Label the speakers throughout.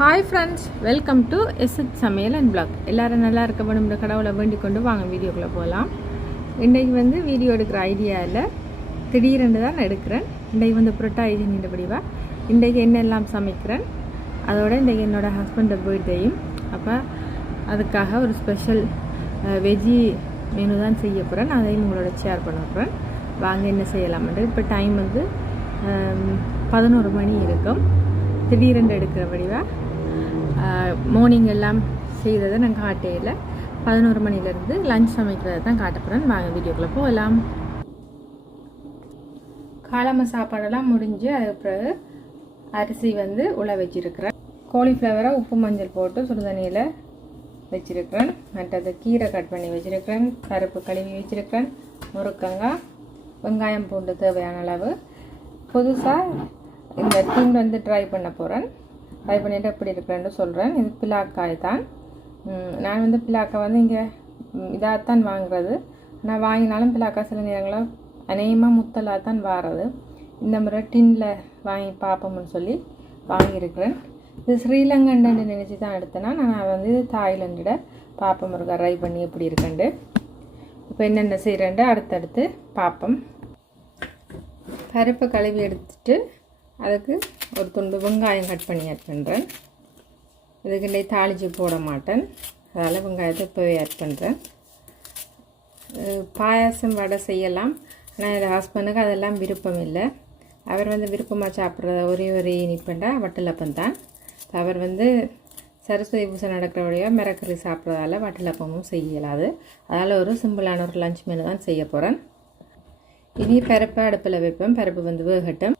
Speaker 1: Hi friends welcome to SH Samayal and blog எல்லோரும் நல்லா இருக்க வேணும்ன்ற கடவுளை வேண்டிக் கொண்டு வாங்க வீடியோக்குள்ளே போகலாம் இன்றைக்கு வந்து வீடியோ எடுக்கிற ஐடியாவில் திடீரென்று தான் எடுக்கிறேன். இன்றைக்கு வந்து புரட்டாதி நின்றபடிவா இன்றைக்கு என்னெல்லாம் சமைக்கிறேன் அதோட இன்றைக்கு என்னோட ஹஸ்பண்டை பர்த்டேயும் அப்போ அதுக்காக ஒரு ஸ்பெஷல் வெஜ்ஜி மெனு தான் செய்ய போகிறேன் அதையும் உங்களோட ஷேர் பண்ண போகிறேன் வாங்க என்ன செய்யலாம்ன்ட்டு இப்போ டைம் வந்து பதினோரு மணி இருக்கும். திடீரென்று எடுக்கிற வடிவாக மார்னிங் எல்லாம் செய்ததை நான் காட்டையில் பதினோரு மணிலேருந்து லஞ்ச் சமைக்கிறதை தான் காட்டப்படுறேன் வாங்க வீடியோக்குள்ளே போகலாம். காலம சாப்பாடெல்லாம் முடிஞ்சு அதுக்கு பிறகு அரிசி வந்து உள்ள வச்சிருக்கிறேன். காலிஃப்ளவரை உப்பு மஞ்சள் போட்டு சுடுதண்ணியில் வச்சுருக்கிறேன். மற்றது கீரை கட் பண்ணி வச்சுருக்கிறேன். கருப்பு கழுவி வச்சுருக்கிறேன். முருக்கங்காய் வெங்காயம் பூண்டு தேவையான அளவு. புதுசாக இந்த டீம் வந்து ட்ரை பண்ண போகிறேன் ட்ரை பண்ணிட்டு எப்படி இருக்கிறேன்னு சொல்கிறேன் இது பிலாக்காய் தான். நான் வந்து பிலாக்காய் வந்து இங்கே இதாகத்தான் வாங்குறது. நான் வாங்கினாலும் பிலாக்காய் சில நேரங்களில் அநேகமாக முத்தலாக தான் வாரது. இந்த முறை டின்னில் வாங்கி பார்ப்போம்னு சொல்லி வாங்கியிருக்கிறேன். இது ஸ்ரீலங்கன்னு நினச்சி தான் எடுத்தேன்னா நான் வந்து தாய்லாண்டிட பார்ப்போம் இருக்கா ட்ரை பண்ணி எப்படி இருக்குண்டு இப்போ என்னென்ன செய்கிறேன்ட்டு அடுத்தடுத்து பார்ப்போம். பருப்பு கழுவி எடுத்துட்டு அதுக்கு ஒரு துண்டு வெங்காயம் கட் பண்ணி ஆட் பண்ணுறேன் இதுக்கு தாளித்து போட மாட்டேன். அதனால் வெங்காயத்தை இப்போவே ஆட் பண்ணுறேன் பாயாசம் வடை செய்யலாம். ஆனால் என் ஹஸ்பண்டுக்கு அதெல்லாம் விருப்பம் இல்லை. அவர் வந்து விருப்பமாக சாப்பிட்ற ஒரே ஒரு இனிப்புண்டா வட்டலப்பம் தான். அவர் வந்து சரஸ்வதி பூசை நடக்கிற வழியாக மிரக்கறி சாப்பிட்றதால வட்டலப்பமும் செய்யலாது. அதனால் ஒரு சிம்பிளான ஒரு லஞ்ச் மெனு தான் செய்ய போகிறேன் இனி பிறப்பை அடுப்பில் வைப்பேன் பருப்பு வந்து வேகட்டும்.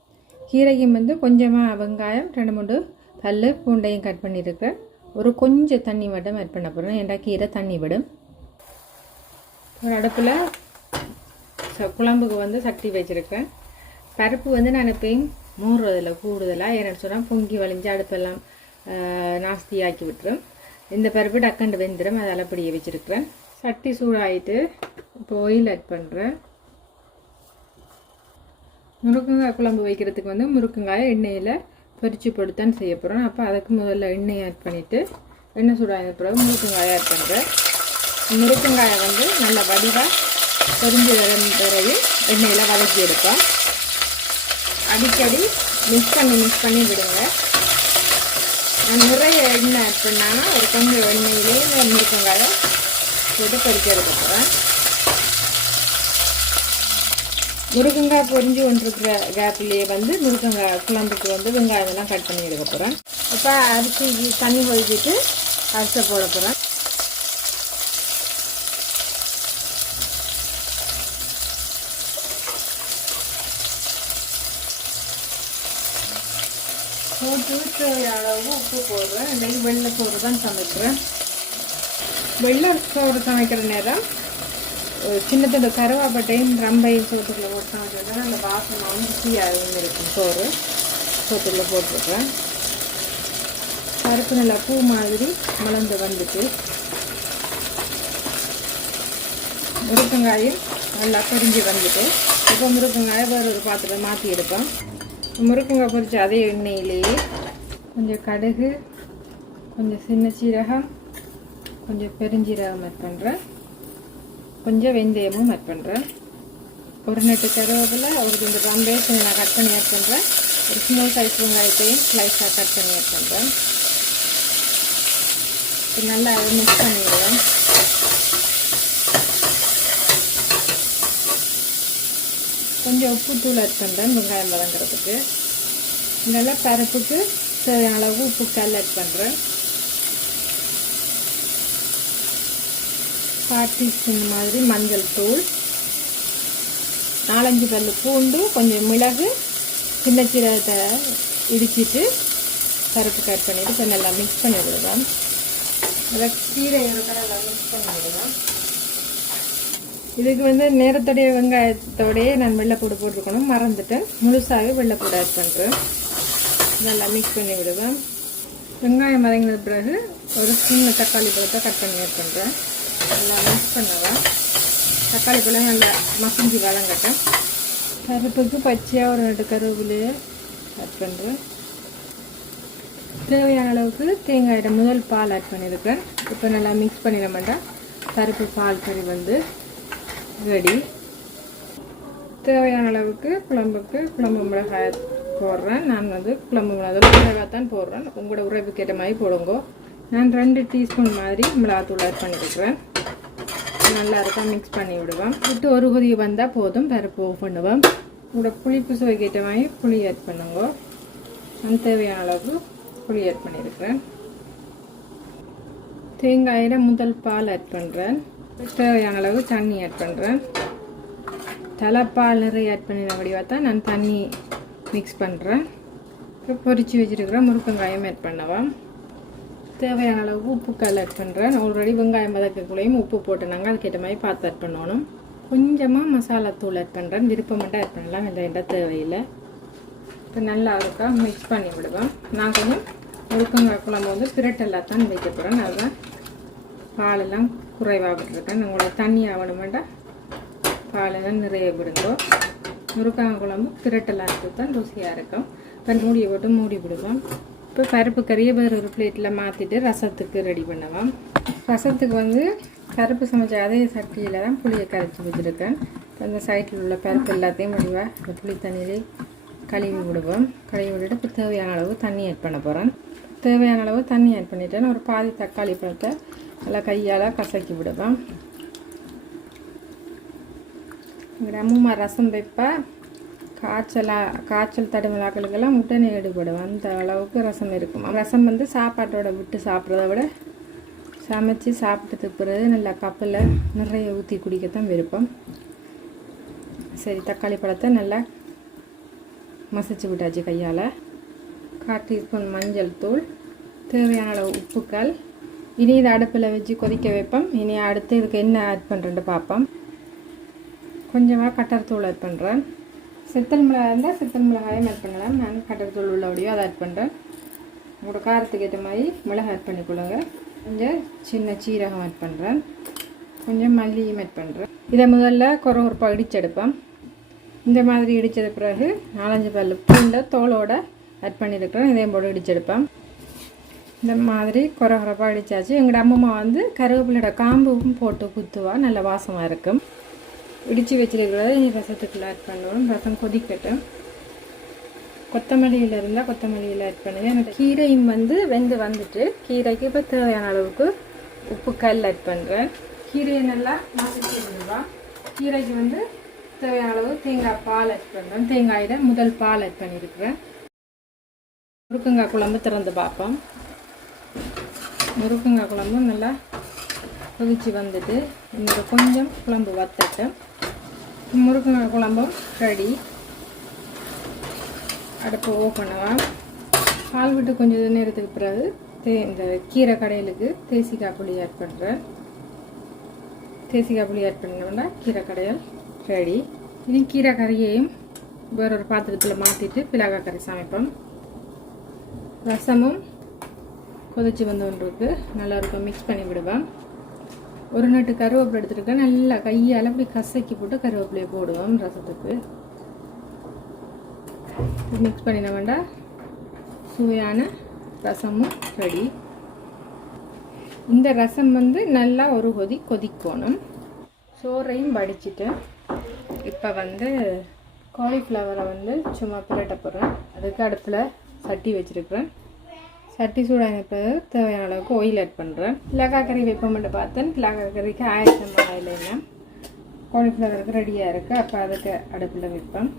Speaker 1: கீரையும் வந்து கொஞ்சமாக வெங்காயம் ரெண்டு மூணு பல் பூண்டையும் கட் பண்ணியிருக்கேன் ஒரு கொஞ்சம் தண்ணி மட்டும் ஆட் பண்ண போகிறேன் ஏன்டா கீரை தண்ணி விடும். ஒரு அடுப்பில் ச- குழம்புக்கு வந்து சட்டி வச்சுருக்கேன் பருப்பு வந்து நான் எப்பயும் மூடுறதில்ல கூடுதலாக ஏன்னு சொன்னால் பொங்கி வலிஞ்சு அடுப்பெல்லாம் நாஸ்தியாக்கி விட்டுரும். இந்த பருப்பு டக்கண்டு வெந்துடும் அதை அப்படியே வச்சுருக்கிறேன். சட்டி சூடாயிட்டு இப்போ ஆயில் ஆட் பண்ணுறேன் முருங்கங்காய் குழம்பு வைக்கிறதுக்கு வந்து முருங்கங்காயை எண்ணெயில் பொரிச்சு பொடுத்தான் செய்ய போகிறோம் அப்போ அதுக்கு முதல்ல எண்ணெய் ஆட் பண்ணிவிட்டு எண்ணெய் சூடாக பிறகு முருங்கங்காயை ஆட் பண்ணுறேன் முருங்கங்காயை வந்து நல்ல வடிவாக பொரிஞ்சு வர பிறகு எண்ணெயில் வதக்கி எடுப்போம். அடிக்கடி மிக்ஸ் பண்ணி மிக்ஸ் பண்ணி விடுங்க. நான் நிறைய எண்ணெய் ஆட் பண்ணாங்கன்னா ஒரு கொஞ்சம் எண்ணெயிலே இந்த முருங்கங்காயை போட்டு பொரிக்க எடுக்க போகிறேன் முருங்கங்காய் பொறிஞ்சு கொண்டிருக்கிற கேப்லேயே வந்து முருங்கங்காய் குழம்புக்கு வந்து வெங்காயம் எல்லாம் கட் பண்ணி எடுக்க போகிறேன் இப்போ அரிசி தண்ணி கொதிச்சிட்டு அரிசி போட போகிறேன் போட்டு அளவு உப்பு போடுறேன். இன்றைக்கு வெள்ளை சோறு தான் சமைக்கிறேன். வெள்ளை சோறு சமைக்கிற நேரம் சின்ன துண்டு கருவாப்பட்டையும் ரம்பையும் சோத்துக்குள்ள போட்டு சமைச்சா அந்த வாசமாகவும் ருசியாகவும் இருக்கும். சோறு சோத்துக்குள்ள போட்டிருக்கேன். பருப்பு நல்லா பூ மாதிரி மலர்ந்து வந்துட்டு முருக்கங்காயும் நல்லா பொரிஞ்சு வந்துட்டு இப்போ முருக்கங்காயை வேறு ஒரு பாத்திரம் மாற்றி எடுப்பேன் முருங்கங்காய் பொரிச்ச அதே எண்ணெயிலேயே கொஞ்சம் கடுகு கொஞ்சம் சின்ன சீரகம் கொஞ்சம் பெருஞ்சீரகம் பண்ணுறேன் கொஞ்சம் வெந்தயமும் ஆட் பண்ணுறேன் ஒரு நெட்டு கருவேப்பில் ஒரு இந்த பம்பே கொஞ்சம் நான் கட் பண்ணி ஆட் பண்ணுறேன் ஒரு ஸ்மால் சைஸ் வெங்காயத்தையும் ஸ்லைஸாக கட் பண்ணி ஆட் பண்ணுறேன் நல்லா மிக்ஸ் பண்ணிடுவேன். கொஞ்சம் உப்பு தூள் ஆட் பண்ணுறேன் வெங்காயம் வதங்குறதுக்கு. நல்லா பருப்புக்கு தேவையான அளவு உப்பு கல் ஆட் பண்ணுறேன் கால் டீஸ்பூன் மாதிரி மஞ்சள் தூள் நாலஞ்சு பல் பூண்டு கொஞ்சம் மிளகு சின்ன சீரகத்தை இடிச்சிட்டு பருப்பு கட் பண்ணிவிட்டு இப்போ நல்லா மிக்ஸ் பண்ணி விடுவேன் நல்லா கீரை நல்லா மிக்ஸ் பண்ணி விடுவேன் இதுக்கு வந்து நேரத்தோடைய வெங்காயத்தோடையே நான் வெள்ளைப்பூடு போட்டிருக்கணும். மறந்துட்டேன். முழுசாகவே வெள்ளைப்பூடு ஆட் பண்ணுறேன் நல்லா மிக்ஸ் பண்ணி விடுவேன் வெங்காயம் வதங்கின பிறகு ஒரு சின்ன தக்காளி பழத்தை கட் பண்ணி ஆட் பண்ணுறேன் நல்லா மிக்ஸ் பண்ணுவேன் தக்காளி பழம் நல்லா மசிஞ்சு வதங்கட்டும் பருப்புக்கு பச்சையாக ஒரு ரெண்டு கருவேப்பிலையை ஆட் பண்ணுறேன் தேவையான அளவுக்கு தேங்காயிட முதல் பால் ஆட் பண்ணியிருக்கேன். இப்போ நல்லா மிக்ஸ் பண்ணிட மாட்டேன். பருப்பு பால் கறி வந்து ரெடி தேவையான அளவுக்கு குழம்புக்கு குழம்பு மிளகாய் போடுறேன். நான் வந்து குழம்பு மிளகாய் மிளகாய் தான் போடுறேன். உங்களோட உறவுக்கு ஏற்ற மாதிரி போடுங்க. நான் ரெண்டு டீஸ்பூன் மாதிரி மிளகாத்தூள் ஆட் பண்ணியிருக்கிறேன். நல்லா இருக்கா மிக்ஸ் பண்ணி விடுவேன் விட்டு ஒரு கொதி வந்தால் போதும் பருப்பு ஓ பண்ணுவேன் உங்களோட புளிப்பு சுவைக்கிட்ட வாங்கி புளி ஆட் பண்ணுங்க. அந்த தேவையான அளவுக்கு புளி ஆட் பண்ணியிருக்கிறேன் தேங்காயில் முதல் பால் ஆட் பண்ணுறேன் தேவையான அளவு தண்ணி ஆட் பண்ணுறேன் தலைப்பால் நிறைய ஆட் பண்ணின வடிவாக தான் நான் தண்ணி மிக்ஸ் பண்ணுறேன் பொரித்து வச்சுருக்கிறேன் வச்சுருக்கிற முருக்கங்காயம் ஆட் பண்ணவா தேவையான அளவு உப்பு கலர் பண்ணுறேன் ஆல்ரெடி வெங்காயம் வதக்கக்குள்ளேயும் உப்பு போட்டுனாங்க அதுக்கேற்ற மாதிரி பார்த்து ஆட் பண்ணணும். கொஞ்சமாக மசாலா தூள் ஆட் பண்ணுறேன் விருப்பம் ஆட் பண்ணலாம். இல்லை தேவையில்லை. இப்போ நல்லா இருக்கா மிக்ஸ் பண்ணி விடுவேன் நான் கொஞ்சம் முருக்கங்காய் குழம்பு வந்து பிரட்டெல்லாம் தான் வைக்க போகிறேன் அதுதான் பாலெல்லாம் குறைவாக விட்டுருக்கேன் உங்களோட தண்ணி ஆகணுமெண்டா பாலெல்லாம் நிறைய விடுங்கோ. முருக்காங்க குழம்பு பிரட்டெல்லாம் இருக்குது தான் ருசியாக இருக்கும். இப்போ மூடியை போட்டு மூடி விடுவோம். இப்போ பருப்பு கறியை வேறு ஒரு பிளேட்டில் மாற்றிட்டு ரசத்துக்கு ரெடி பண்ணுவோம் ரசத்துக்கு வந்து பருப்பு சமைச்ச அதே சட்டியில் தான் புளியை கரைச்சி வச்சுருக்கேன். அந்த சைட்டில் உள்ள பருப்பு எல்லாத்தையும் முடிவாக அந்த புளி தண்ணியிலே கழுவி விடுவோம். கழுவி விட்டுட்டு இப்போ தேவையான அளவு தண்ணி ஆட் பண்ண போகிறேன் தேவையான அளவு தண்ணி ஆட் பண்ணிட்டேன் ஒரு பாதி தக்காளி பழத்தை நல்லா கையால் கசக்கி விடுவேன் எங்கள் அம்மா ரசம் வைப்பேன் காய்ச்சலா காய்ச்சல் தடுமலாக்களுக்கெல்லாம் முட்டை ஈடுபடும் அந்த அளவுக்கு ரசம் இருக்கும். ரசம் வந்து சாப்பாட்டோட விட்டு சாப்பிட்றத விட சமைச்சு சாப்பிட்டதுக்கு பிறகு நல்லா கப்பில் நிறைய ஊற்றி குடிக்கத்தான் விருப்பம். சரி தக்காளி பழத்தை நல்லா மசிச்சு விட்டாச்சு கையால். கால் டீஸ்பூன் மஞ்சள் தூள் தேவையான அளவு உப்புக்கள் இனி இதை அடுப்பில் வச்சு கொதிக்க வைப்போம். இனி அடுத்து இதுக்கு என்ன ஆட் பண்ணுறேன்ட்டு பார்ப்போம். கொஞ்சமாக கட்டர் தூள் ஆட் பண்ணுறேன் சித்தல் மிளகாய் இருந்தால் சித்தல் மிளகாயும் ஆட் பண்ணலாம். நான் கட்டர் தூள் உள்ளபடியோ அதை ஆட் பண்ணுறேன் உங்களோட காரத்துக்கு ஏற்ற மாதிரி மிளகாய் ஆட் பண்ணிக்கொள்ளுங்க. கொஞ்சம் சின்ன சீரகம் ஆட் பண்ணுறேன் கொஞ்சம் மல்லியும் ஆட் பண்ணுறேன் இதை முதல்ல குறை உறுப்பாக இடிச்செடுப்பேன் இந்த மாதிரி இடித்தது பிறகு நாலஞ்சு பல் பூண்டை தோலோட ஆட் பண்ணியிருக்கிறேன். இதையும் போட்டு இடிச்செடுப்பேன் இந்த மாதிரி குறை குறைப்பாக இடித்தாச்சு எங்களோட அம்மம்மா வந்து கருவேப்பிலோட காம்பும் போட்டு குத்துவா நல்ல வாசமாக இருக்கும். இடித்து வச்சிருக்கிறத இனி ரசத்துக்குள்ள ஆட் பண்ணணும். ரசம் கொதிக்கட்டும். கொத்தமல்லியில் இருந்தால் கொத்தமல்லியில் ஆட் பண்ணுங்க. எனக்கு கீரையும் வந்து வெந்து வந்துட்டு கீரைக்கு இப்போ தேவையான அளவுக்கு உப்பு கல் ஆட் பண்ணுறேன் கீரையை நல்லா மசிச்சுருவா கீரைக்கு வந்து தேவையான அளவு தேங்காய் பால் ஆட் பண்ணுறேன் தேங்காயில் முதல் பால் ஆட் பண்ணியிருக்கிறேன் முருக்கங்காய் குழம்பு திறந்து பார்ப்போம். முருக்கங்காய் குழம்பும் நல்லா கொதிச்சு வந்துட்டு இன்னொரு கொஞ்சம் குழம்பு வத்தட்டும். முருங்கக்காய் குழம்பும் ரெடி அடுப்பு ஓப்பனவா பால் விட்டு கொஞ்சம் நேரத்துக்கு பிறகு தே இந்த கீரை கடையலுக்கு தேசிக்காய் புளி ஆட் பண்ணுறேன் தேசிக்காய் புளி ஆட் பண்ணோம்னா கீரை கடையல் ரெடி இனி கீரை கறியையும் வேறொரு பாத்திரத்தில் மாற்றிட்டு பிளாக்காய் கறி சமைப்போம். ரசமும் கொதிச்சு வந்தோன்றிருக்கு நல்லா இருக்கும் மிக்ஸ் பண்ணி விடுவேன் ஒரு நட்டு கருவேப்பிலை எடுத்துருக்கேன் நல்லா கையால் அப்படி கசக்கி போட்டு கருவேப்பிலையை போடுவோம் ரசத்துக்கு. மிக்ஸ் பண்ணின வேண்டாம். சுவையான ரசமும் ரெடி இந்த ரசம் வந்து நல்லா ஒரு கொதி கொதிக்கணும். சோறையும் வடிச்சிட்டேன் இப்போ வந்து காலிஃப்ளவரை வந்து சும்மா பிரட்ட போடுறேன். அதுக்கு அடுப்பில் சட்டி வச்சுருக்குறேன். சட்டி சூடான பிறகு தேவையான அளவுக்கு ஆயில் ஆட் பண்ணுறேன் பிளாக்காய் கறி வைப்போம்னு பார்த்தேன். பிளாக்காய் கறிக்கு ஆயிரத்தி ஆயில் என்ன? காலிஃப்ளவருக்கு ரெடியாக இருக்குது அப்போ அதுக்கு அடுப்பில் வைப்பேன்.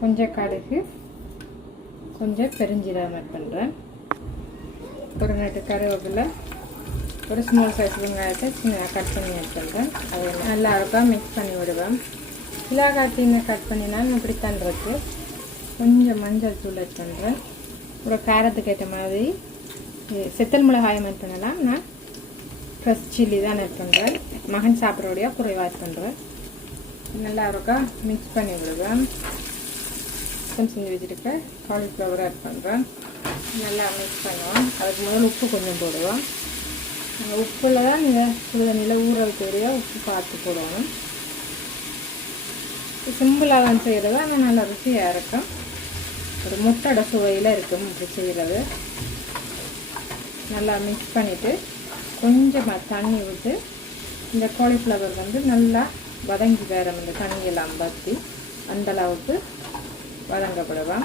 Speaker 1: கொஞ்சம் கடுகு கொஞ்சம் பெருஞ்சீரகம் ஆட் பண்ணுறேன் ஒரு நட்டு கருவேப்பில் ஒரு ஸ்மால் சைஸ் வெங்காயத்தை சின்ன கட் பண்ணி ஆட் பண்ணுறேன் அது நல்லா இருக்கா? மிக்ஸ் பண்ணி விடுவேன். பிளாக்காய் தீனை கட் பண்ணினால் இப்படி இருக்குது கொஞ்சம் மஞ்சள் தூள் ஆட் பண்ணுறேன் ஒரு காரத்துக்கு ஏற்ற மாதிரி செத்தல் மிளகாயம் ஆட் பண்ணலாம். நான் ஃப்ரெஷ் சில்லி தான் ஆட் பண்ணுறேன் மகன் சாப்பிட்றோடைய குறைவாக ஆட் பண்ணுறேன் நல்லா இருக்கா? மிக்ஸ் பண்ணி விடுவேன் சிக்கன் செஞ்சு வச்சுருக்கேன் காலிஃப்ளவர் ஆட் பண்ணுறேன் நல்லா மிக்ஸ் பண்ணுவோம். அதுக்கு முதல்ல உப்பு கொஞ்சம் போடுவோம். அந்த உப்பில் தான் நீங்கள் சுடுதண்ணியில் ஊற வைக்கக்கூடிய உப்பு பார்த்து போடணும். சிம்பிளாக தான் செய்கிறது ஆனால் நல்லா ருசியாக இருக்கும். ஒரு முட்டோட சுவையில் இருக்கும் இப்படி செய்கிறது நல்லா மிக்ஸ் பண்ணிவிட்டு கொஞ்சமாக தண்ணி விட்டு இந்த காலிஃப்ளவர் வந்து நல்லா வதங்கி வேற இந்த தண்ணியெல்லாம் பற்றி அந்தளவுக்கு அளவுக்கு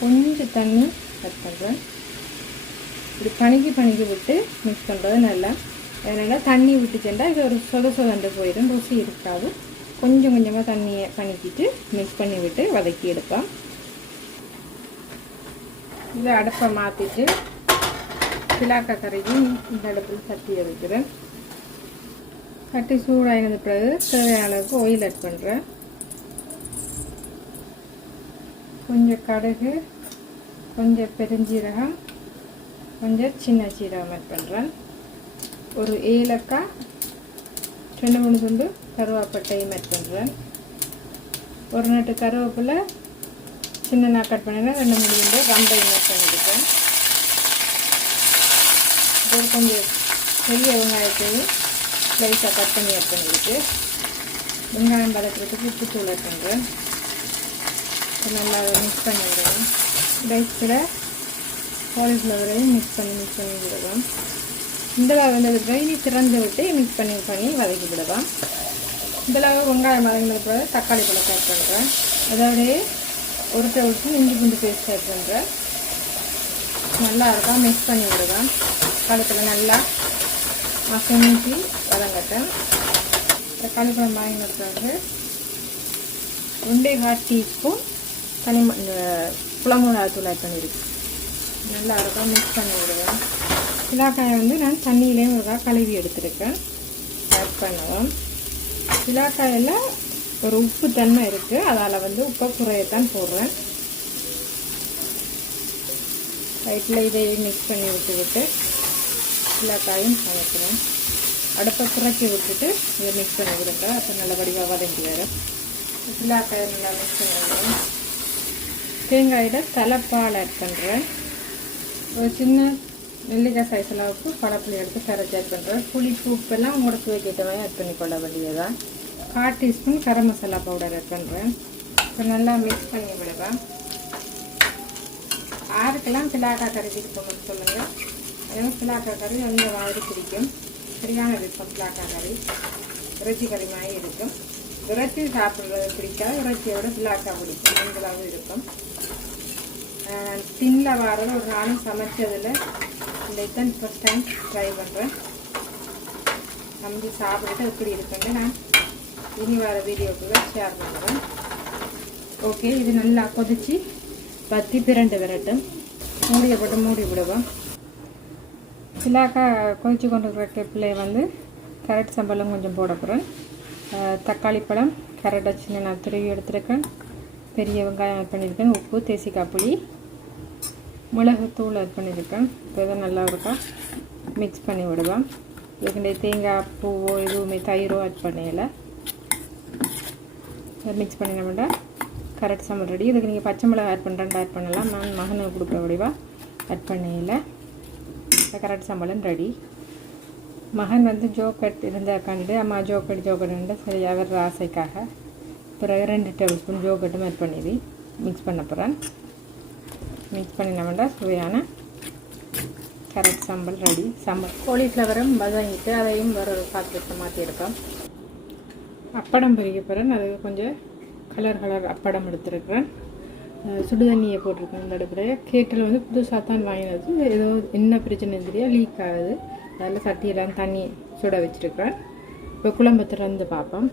Speaker 1: கொஞ்சம் தண்ணி கட் பண்ணுறேன் இப்படி பணிக்கி பணிக்கி விட்டு மிக்ஸ் பண்ணுறது நல்லா. அதனால் தண்ணி விட்டுச்சேன்டா இது ஒரு சொத சொதண்டு போயிடும் ருசி இருக்காது. கொஞ்சம் கொஞ்சமாக தண்ணியை பணிக்கிட்டு மிக்ஸ் பண்ணி விட்டு வதக்கி எடுப்பேன் இதை அடுப்பை மாற்றிட்டு பிலாக்கா கரையும் இந்த அடுப்பில் தட்டி எடுக்கிறேன். சட்டி சூடாகினது பிறகு தேவையான அளவுக்கு ஆயில் ஆட் பண்ணுறேன் கொஞ்சம் கடுகு கொஞ்சம் பெருஞ்சீரகம் கொஞ்சம் சின்ன சீரகம் ஆட் பண்ணுறேன் ஒரு ஏலக்காய் ரெண்டு மூணு துண்டு கருவேப்பட்டையும் ஆட் பண்ணுறேன் ஒரு நட்டு கருவேப்பில் சின்ன நான் கட் பண்ணிடுறேன். ரெண்டு மூணு துண்டு ரம்பையும் ஆட் பண்ணியிருக்கேன் ஒரு கொஞ்சம் பெரிய வெங்காயத்தையும் ஸ்லைஸாக கட் பண்ணி ஆட் வெங்காயம் வதக்கிறதுக்கு உப்பு தூள் நல்லா மிக்ஸ் பண்ணி விடுவோம் ரைஸில் காலிஃப்ளவரையும் மிக்ஸ் பண்ணி மிக்ஸ் பண்ணி விடுவோம் இந்த வந்து இனி திறந்து விட்டு மிக்ஸ் பண்ணி பண்ணி வதக்கி விடுவோம் இந்தளவு வெங்காயம் வதங்கினது போல தக்காளி பழத்தை ஆட் பண்ணுறேன் அதாவது ஒரு டேபிள் இஞ்சி பூண்டு பேஸ்ட் ஆட் பண்ணுறேன் நல்லா இருக்கா? மிக்ஸ் பண்ணி விடுவேன் தக்காளிப்பழம் நல்லா மசிஞ்சு வதங்கட்டேன் தக்காளி பழம் வாங்கின பிறகு ரெண்டே கால் டீஸ்பூன் தனி குழம்புலாத்தூள் ஆட் பண்ணியிருக்கு நல்லா இருக்கும் மிக்ஸ் பண்ணி விடுவேன். சிலாக்காயை வந்து நான் தண்ணியிலையும் ஒரு கழுவி எடுத்துருக்கேன். ஆட் பண்ணுவோம். சிலாக்காயில் ஒரு உப்பு தன்மை இருக்குது அதால் வந்து உப்பை குறையத்தான் போடுறேன். ரைட்டில் இதையும் மிக்ஸ் பண்ணி விட்டு விட்டு பிலாக்காயும் சமைக்கிறேன் அடுப்பை குறைச்சி விட்டுட்டு இதை மிக்ஸ் பண்ணி விடுங்க அப்போ நல்லபடியாக வதங்கி வரும். பிலாக்காயை நல்லா மிக்ஸ் பண்ணி தேங்காயில் தலைப்பால் ஆட் பண்ணுறேன் ஒரு சின்ன நெல்லிக்காய் சைஸ் அளவுக்கு படப்புளி எடுத்து கரைச்சி ஆட் பண்ணுறேன் புளிப்பு உப்பெல்லாம் உங்களோட சுவைக்கேற்றவே ஆட் பண்ணி கொள்ள வேண்டியதான் கால் teaspoon garam masala powder add பண்ணுறேன் இப்போ நல்லா மிக்ஸ் பண்ணி விடுவேன் யாருக்கெல்லாம் பிளாக்கா கரைச்சிட்டு போகணும்னு சொல்லுங்கள் அதே பிளாக்காய் கறி நல்ல மாதிரி பிடிக்கும். சரியான விருப்பம் பிளாக்காய் கறி. இறைச்சி கறி மாதிரி இருக்கும். இறைச்சி சாப்பிட்றது பிடிக்காது. இறைச்சியோட பிளாக்காய் பிடிக்கும். மஞ்சளாகவும் இருக்கும். டின்னில் வரது ஒரு நாளும் சமைச்சதில் இந்த ஃபஸ்ட் டைம் ட்ரை பண்ணுறேன் நம்பி சாப்பிட்டுட்டு எப்படி இருக்குன்னு நான் இனி வர வீடியோக்குள்ளே ஷேர் பண்ணுறேன் ஓகே இது நல்லா கொதிச்சு பற்றி பிரண்டு விரட்டும். மூடியை போட்டு மூடி விடுவோம் சிலாக்கா கொதிச்சு கொண்டு இருக்கிற கெப்பிலே வந்து கேரட் சம்பளம் கொஞ்சம் போட போகிறேன் தக்காளி பழம் கேரட் சின்ன நான் துருவி எடுத்துருக்கேன். பெரிய வெங்காயம் ஆட் பண்ணியிருக்கேன். உப்பு தேசிக்காய் புளி மிளகுத்தூள் ஆட் பண்ணியிருக்கேன். இப்போ இதை நல்லா இருக்கா? மிக்ஸ் பண்ணி விடுவேன் இதுக்கு தேங்காய் பூவோ எதுவுமே தயிரோ ஆட் பண்ணல மிக்ஸ் பண்ணினோம்னா கரெக்ட் சமையல் ரெடி இதுக்கு நீங்கள் பச்சை மிளகா ஆட் பண்ணுறேன் ஆட் பண்ணலாம். நான் மகனுக்கு கொடுக்குற வடிவாக ஆட் பண்ணல கரெக்ட் சம்பளம் ரெடி. மகன் வந்து ஜோக் எடுத்திருந்த கண்டு அம்மா ஜோக்கட் ஜோக்கட் சரி அவர் ஆசைக்காக பிறகு ரெண்டு டேபிள் ஸ்பூன் ஜோக்கட்டும் ஆட் பண்ணிடு மிக்ஸ் பண்ண போகிறேன் மிக்ஸ் பண்ணினோம்னா சுவையான கேரட் சாம்பல் ரெடி. சாம்பல் காலிஃப்ளவரும் வதங்கிட்டு அதையும் வர ஒரு பாத்திரத்தை மாற்றி எடுப்போம். அப்படம் பிரிக்க போகிறேன் அது கொஞ்சம் கலர் கலர் அப்படம் எடுத்துருக்குறேன். சுடு தண்ணியை போட்டிருக்கேன் இந்த அடுப்பில் கேட்டில் வந்து புதுசாக தான் வாங்கினது. ஏதோ என்ன பிரச்சனை தெரியாது லீக் ஆகுது. அதில் சட்டியெல்லாம் தண்ணி சுட வச்சுருக்கிறேன். இப்போ குழம்பு திறந்து பார்ப்போம்.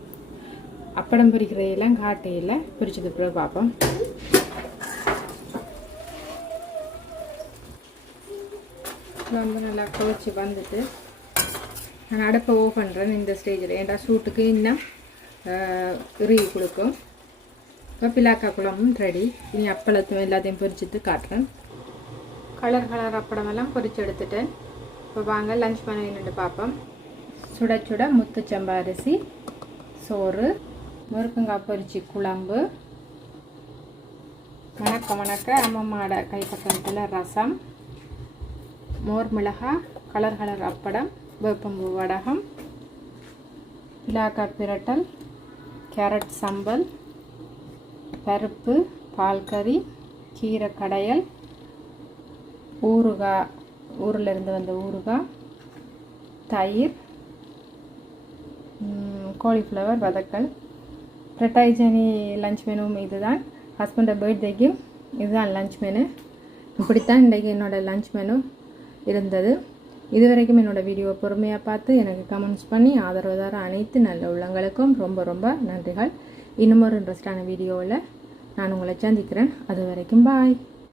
Speaker 1: அப்படம் பொறிக்கிறதையெல்லாம் காட்டையில் பொரிச்சது பிறகு பார்ப்போம். குழம்பு நல்லா கொதிச்சு வந்துட்டு நான் அடுப்பை ஓ பண்ணுறேன் இந்த ஸ்டேஜில் ஏன்டா சூட்டுக்கு இன்னும் இறுகி கொடுக்கும். இப்போ பிலாக்கா குழம்பும் ரெடி இனி அப்பளத்தையும் எல்லாத்தையும் பொரிச்சுட்டு காட்டுறேன். கலர் கலர் அப்பளமெல்லாம் பொரிச்சு எடுத்துட்டேன். இப்போ வாங்க லஞ்ச் பண்ண நின்று பார்ப்போம். சுட சுட முத்துச்சம்பா அரிசி சோறு முருக்கங்காய் பொரிச்சி குழம்பு வணக்க வணக்க அம்மம்மாட கைப்பக்கத்தில் ரசம் மோர் மிளகாய் கலர் கலர் அப்படம் வேப்பம்பூ வடகம் பிலாக்காய் பிரட்டல் கேரட் சம்பல் பருப்பு பால் கறி கீரை கடையல் ஊறுகாய் ஊரில் இருந்து வந்த ஊறுகாய் தயிர் காலிஃப்ளவர் வதக்கல். பிரட்டாய்ஜனி லஞ்ச் மெனுவும் இதுதான். ஹஸ்பண்டோட பர்த்டேக்கும் இதுதான் லஞ்ச் மெனு இப்படித்தான் இன்றைக்கு என்னோடய லஞ்ச் மெனு இருந்தது. இதுவரைக்கும் என்னோடய வீடியோவை பொறுமையாக பார்த்து எனக்கு கமெண்ட்ஸ் பண்ணி ஆதரவு தர அனைத்து நல்ல உள்ளங்களுக்கும் ரொம்ப ரொம்ப நன்றிகள். இன்னும் ஒரு இன்ட்ரெஸ்டான வீடியோவில் நான் உங்களை சந்திக்கிறேன். அது வரைக்கும் பாய்